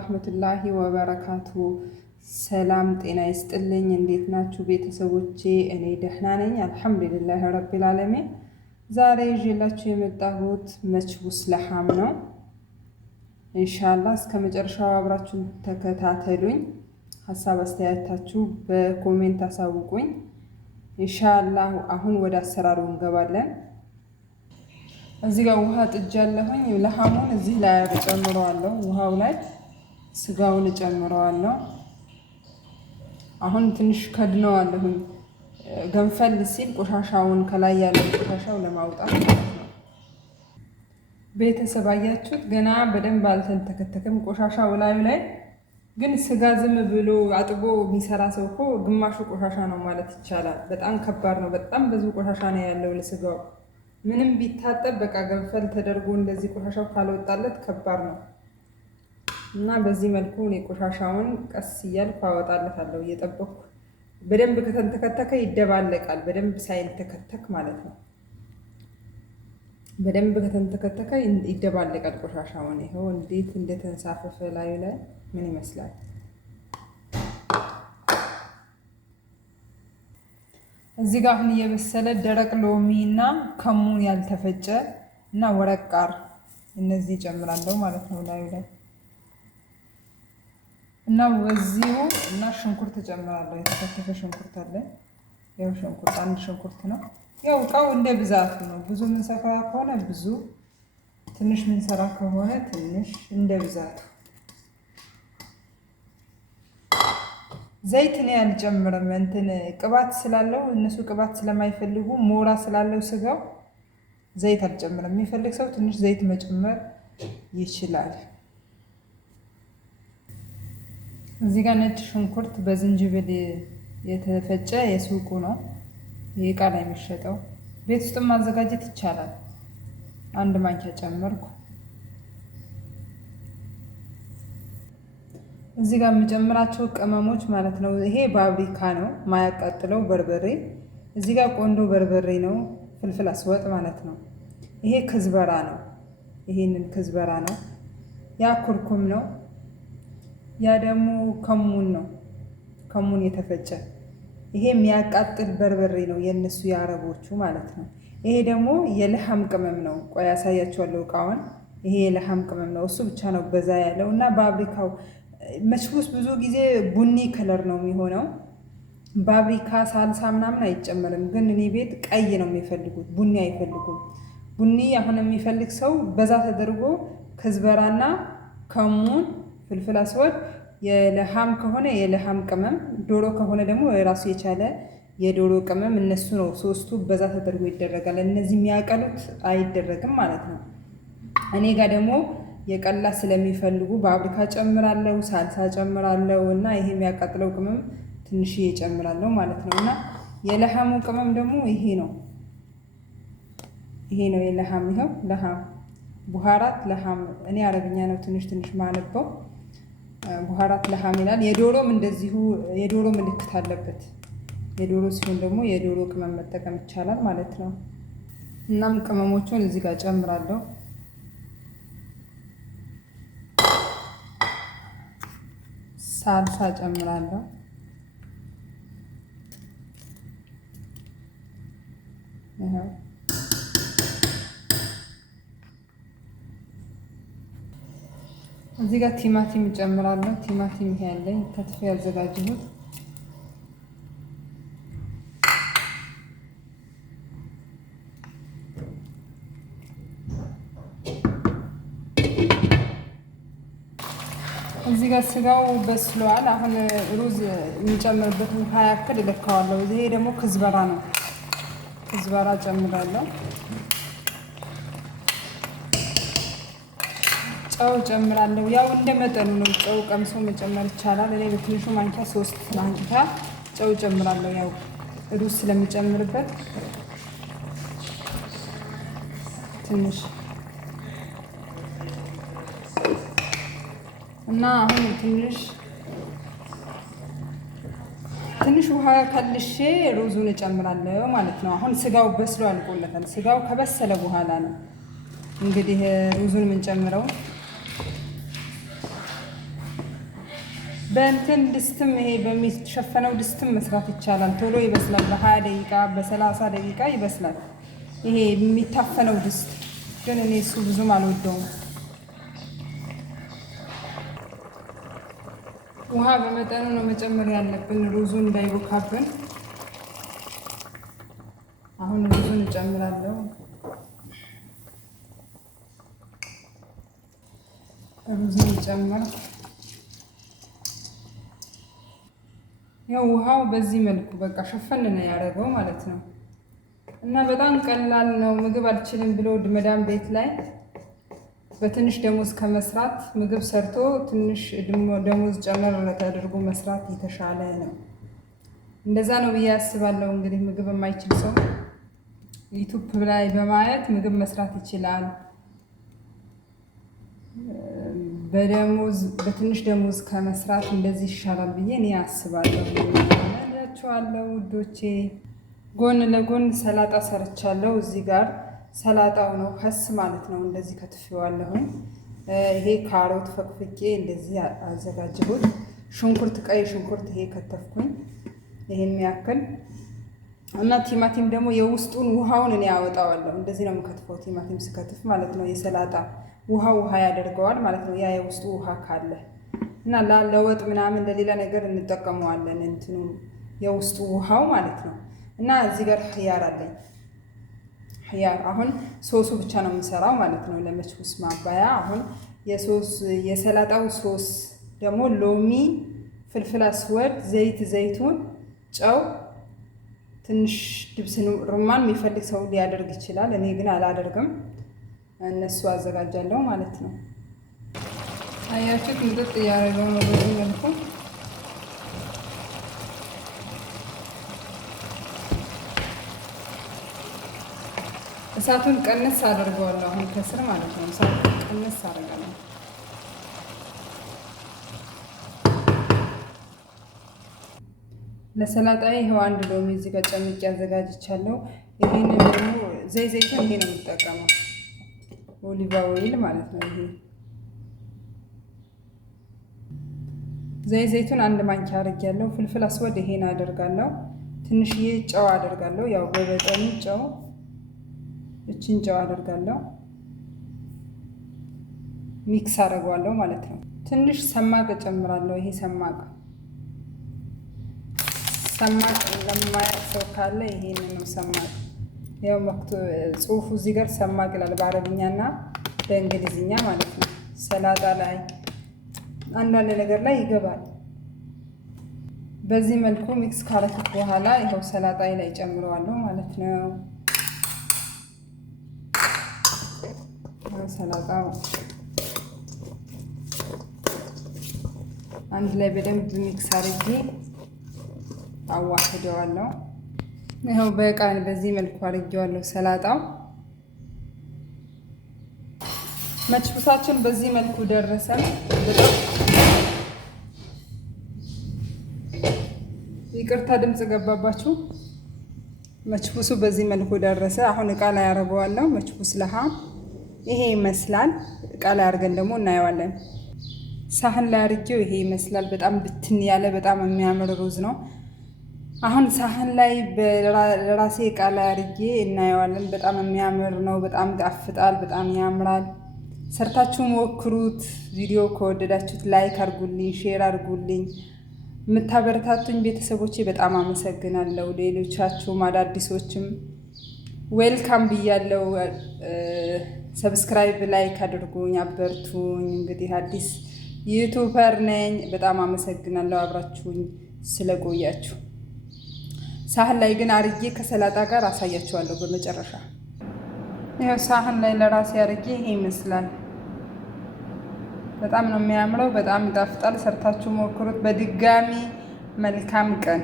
ወራህመቱላሂ ወበረካቱ። ሰላም ጤና ይስጥልኝ። እንዴት ናችሁ ቤተሰቦቼ? እኔ ደህና ነኝ አልሐምዱሊላህ ረቢል ዓለሚን። ዛሬ ይዤላችሁ የመጣሁት መችቡስ ለሐም ነው። ኢንሻአላህ እስከ መጨረሻው አብራችሁን ተከታተሉኝ። ሀሳብ አስተያየታችሁ በኮሜንት አሳውቁኝ። ኢንሻአላህ አሁን ወደ አሰራሩ እንገባለን። እዚህ ጋር ውሃ ጥጃለሁኝ። ለሐሙን እዚህ ላይ እጨምረዋለሁ። ውሃው ላይ ስጋውን እጨምረዋለሁ። አሁን ትንሽ ከድነዋለሁኝ። ገንፈል ሲል ቆሻሻውን ከላይ ያለው ቆሻሻው ለማውጣት ማለት ነው። ቤተሰብ አያችሁት? ገና በደንብ አልተንተከተከም ቆሻሻው ላዩ ላይ። ግን ስጋ ዝም ብሎ አጥቦ የሚሰራ ሰው እኮ ግማሹ ቆሻሻ ነው ማለት ይቻላል። በጣም ከባድ ነው። በጣም ብዙ ቆሻሻ ነው ያለው ለስጋው። ምንም ቢታጠብ በቃ ገንፈል ተደርጎ እንደዚህ ቆሻሻው ካልወጣለት ከባድ ነው። እና በዚህ መልኩ እኔ ቆሻሻውን ቀስ እያልኩ አወጣለታለሁ እየጠበቅኩ። በደንብ ከተንተከተከ ይደባለቃል። በደንብ ሳይንተከተክ ማለት ነው። በደንብ ከተንተከተከ ይደባለቃል ቆሻሻውን። ይኸው እንዴት እንደተንሳፈፈ ላዩ ላይ ምን ይመስላል። እዚህ ጋር አሁን እየበሰለ ደረቅ ሎሚ እና ከሙን ያልተፈጨ እና ወረቃር እነዚህ ጨምራለሁ ማለት ነው ላዩ ላይ እና በዚሁ እና ሽንኩርት ጨምራለሁ። የተከተፈ ሽንኩርት አለ። ያው ሽንኩርት አንድ ሽንኩርት ነው። ያው እቃው እንደ ብዛቱ ነው። ብዙ ምንሰራ ከሆነ ብዙ፣ ትንሽ ምንሰራ ከሆነ ትንሽ፣ እንደ ብዛቱ። ዘይት እኔ አልጨምርም። እንትን ቅባት ስላለው እነሱ ቅባት ስለማይፈልጉ ሞራ ስላለው ስጋው ዘይት አልጨምርም። የሚፈልግ ሰው ትንሽ ዘይት መጨመር ይችላል። እዚህ ጋር ነጭ ሽንኩርት በዝንጅብል የተፈጨ የሱቁ ነው። ይሄ እቃ ላይ የሚሸጠው ቤት ውስጥም ማዘጋጀት ይቻላል። አንድ ማንኪያ ጨመርኩ። እዚህ ጋር የምጨምራቸው ቅመሞች ማለት ነው። ይሄ ባብሪካ ነው ማያቃጥለው በርበሬ። እዚህ ጋር ቆንዶ በርበሬ ነው፣ ፍልፍል አስወጥ ማለት ነው። ይሄ ክዝበራ ነው። ይሄንን ክዝበራ ነው። ያ ኩርኩም ነው። ያ ደግሞ ከሙን ነው። ከሙን የተፈጨ ይሄ የሚያቃጥል በርበሬ ነው የነሱ የአረቦቹ ማለት ነው። ይሄ ደግሞ የለሐም ቅመም ነው። ቆይ ያሳያችኋለሁ እቃውን። ይሄ የለሐም ቅመም ነው። እሱ ብቻ ነው በዛ ያለው እና ባብሪካው መችቡስ ብዙ ጊዜ ቡኒ ከለር ነው የሚሆነው። ባብሪካ ሳልሳ ምናምን አይጨመርም። ግን እኔ ቤት ቀይ ነው የሚፈልጉት፣ ቡኒ አይፈልጉም። ቡኒ አሁን የሚፈልግ ሰው በዛ ተደርጎ ከዝበራና ከሙን፣ ፍልፍል አስወድ፣ የለሐም ከሆነ የለሐም ቅመም፣ ዶሮ ከሆነ ደግሞ የራሱ የቻለ የዶሮ ቅመም፣ እነሱ ነው ሶስቱ በዛ ተደርጎ ይደረጋል። እነዚህ የሚያቀሉት አይደረግም ማለት ነው። እኔ ጋር ደግሞ የቀላ ስለሚፈልጉ በአብሪካ ጨምራለሁ፣ ሳልሳ ጨምራለሁ እና ይሄ የሚያቃጥለው ቅመም ትንሽ ጨምራለሁ ማለት ነው። እና የለሐሙ ቅመም ደግሞ ይሄ ነው። ይሄ ነው የለሐም። ይኸው ለሐም ቡሃራት ለሐም። እኔ አረብኛ ነው ትንሽ ትንሽ ማነበው። ቡሃራት ለሐም ይላል። የዶሮም እንደዚሁ የዶሮ ምልክት አለበት። የዶሮ ሲሆን ደግሞ የዶሮ ቅመም መጠቀም ይቻላል ማለት ነው። እናም ቅመሞቹን እዚህ ጋር ጨምራለሁ። ሳልሳ ጨምራለሁ። ይሄው እዚህ ጋር ቲማቲም ጨምራለሁ። ቲማቲም ይሄ ያለኝ ከትፌ ያዘጋጀሁት። እዚህ ጋር ስጋው በስሏል። አሁን ሩዝ የሚጨምርበት ውሃ ያክል እለካዋለሁ። ይሄ ደግሞ ክዝበራ ነው። ክዝበራ ጨምራለሁ። ጨው ጨምራለሁ። ያው እንደ መጠኑ ነው። ጨው ቀምሶ መጨመር ይቻላል። እኔ በትንሹ ማንኪያ 3 ማንኪያ ጨው ጨምራለሁ። ያው ሩዝ ስለሚጨምርበት ትንሽ እና አሁን ትንሽ ውሃ ከልሼ ሩዙን እጨምራለሁ ማለት ነው። አሁን ስጋው በስሎ አልቆለታል። ስጋው ከበሰለ በኋላ ነው እንግዲህ ሩዙን የምንጨምረው። በእንትን ድስትም ይሄ በሚሸፈነው ድስትም መስራት ይቻላል። ቶሎ ይበስላል። በ20 ደቂቃ በ30 ደቂቃ ይበስላል። ይሄ የሚታፈነው ድስት ግን እኔ እሱ ብዙም አልወደውም። ውሃ በመጠኑ ነው መጨመር ያለብን ሩዙ እንዳይቦካብን። አሁን ሩዙን እጨምራለሁ። ሩዙን ጨምር። ያው ውሃው በዚህ መልኩ በቃ ሸፈን ነው ያደረገው ማለት ነው። እና በጣም ቀላል ነው። ምግብ አልችልም ብሎ መዳም ቤት ላይ በትንሽ ደሞዝ ከመስራት ምግብ ሰርቶ ትንሽ ደሞዝ ጨመር ተደርጎ መስራት የተሻለ ነው። እንደዛ ነው ብዬ አስባለሁ። እንግዲህ ምግብ የማይችል ሰው ዩቱብ ላይ በማየት ምግብ መስራት ይችላል። በትንሽ ደሞዝ ከመስራት እንደዚህ ይሻላል ብዬ እኔ አስባለሁ። እላችኋለሁ ውዶቼ። ጎን ለጎን ሰላጣ ሰርቻለሁ። እዚህ ጋር ሰላጣው ነው ከስ ማለት ነው። እንደዚህ ከትፌዋለሁኝ። ይሄ ካሮት ፈቅፍቄ እንደዚህ አዘጋጀሁት። ሽንኩርት፣ ቀይ ሽንኩርት ይሄ ከተፍኩኝ ይሄን ያክል እና ቲማቲም ደግሞ የውስጡን ውሃውን እኔ ያወጣዋለሁ። እንደዚህ ነው የምከትፈው። ቲማቲም ስከትፍ ማለት ነው የሰላጣ ውሃ ያደርገዋል ማለት ነው። ያ የውስጡ ውሃ ካለ እና ለወጥ ምናምን ለሌላ ነገር እንጠቀመዋለን። እንትኑ የውስጡ ውሃው ማለት ነው። እና እዚህ ጋር ኽያር አለኝ። ኽያር አሁን ሶሱ ብቻ ነው የምሰራው ማለት ነው ለመችቡስ ማባያ። አሁን የሰላጣው ሶስ ደግሞ ሎሚ፣ ፍልፍል አስወድ፣ ዘይቱን፣ ጨው፣ ትንሽ ድብስ ሩማን የሚፈልግ ሰው ሊያደርግ ይችላል። እኔ ግን አላደርግም። እነሱ አዘጋጃለሁ ማለት ነው። አያችሁት? ምጥጥ እያደረገው ነው በዚህ መልኩ። እሳቱን ቀንስ አደርገዋለሁ አሁን ከስር ማለት ነው። እሳቱን ቀንስ አደርጋለሁ። ለሰላጣዬ ይኸው አንድ ሎሚ እዚህ ጋር ጨምቄ አዘጋጅቻለሁ። ይሄንን ደግሞ ዘይቱን ይሄ ነው የምጠቀመው፣ ኦሊቫ ኦይል ማለት ነው። ይሄ ዘይቱን አንድ ማንኪያ አድርጌያለሁ። ፍልፍል አስወድ ይሄን አደርጋለሁ። ትንሽዬ ጨው አደርጋለሁ። ያው በመጠኑ ጨው፣ እቺን ጨው አደርጋለሁ። ሚክስ አደርገዋለሁ ማለት ነው። ትንሽ ሰማቅ እጨምራለሁ። ይሄ ሰማቅ ለማያውቅ ሰው ካለ ይሄንን ነው ሰማቅ። ያው ጽሁፉ እዚህ ጋር ሰማቅ ይላል በአረብኛና በእንግሊዝኛ ማለት ነው። ሰላጣ ላይ አንዳንድ ነገር ላይ ይገባል። በዚህ መልኩ ሚክስ ካረኩት በኋላ ይኸው ሰላጣይ ላይ ጨምረዋለሁ ማለት ነው። ሰላጣው አንድ ላይ በደንብ ሚክስ አድርጌ አዋህደዋለሁ። ይኸው በቃል በዚህ መልኩ አድርጌዋለሁ። ሰላጣው መችቡሳችን በዚህ መልኩ ደረሰ። ይቅርታ ድምጽ ገባባችሁ። መችቡሱ በዚህ መልኩ ደረሰ። አሁን እቃ ላይ አረገዋለሁ። መችቡስ ለሃም ይሄ ይመስላል። እቃ ላይ አድርገን ደግሞ እናየዋለን። ሳህን ላይ አድርጌው ይሄ ይመስላል። በጣም ብትን ያለ በጣም የሚያምር ሩዝ ነው። አሁን ሳህን ላይ በራሴ እቃ ላይ አድርጌ እናየዋለን። በጣም የሚያምር ነው። በጣም ይጣፍጣል። በጣም ያምራል። ሰርታችሁ ሞክሩት። ቪዲዮ ከወደዳችሁት ላይክ አድርጉልኝ፣ ሼር አድርጉልኝ። የምታበረታቱኝ ቤተሰቦቼ በጣም አመሰግናለሁ። ሌሎቻችሁም አዳዲሶችም ዌልካም ብያለሁ። ሰብስክራይብ ላይክ አድርጉኝ፣ አበርቱኝ። እንግዲህ አዲስ ዩቱበር ነኝ። በጣም አመሰግናለሁ አብራችሁኝ ስለቆያችሁ። ሳህን ላይ ግን አርጌ ከሰላጣ ጋር አሳያችኋለሁ በመጨረሻ። ይሄው ሳህን ላይ ለራሴ አርጌ ይሄ ይመስላል። በጣም ነው የሚያምረው። በጣም ይጣፍጣል። ሰርታችሁ ሞክሩት። በድጋሚ መልካም ቀን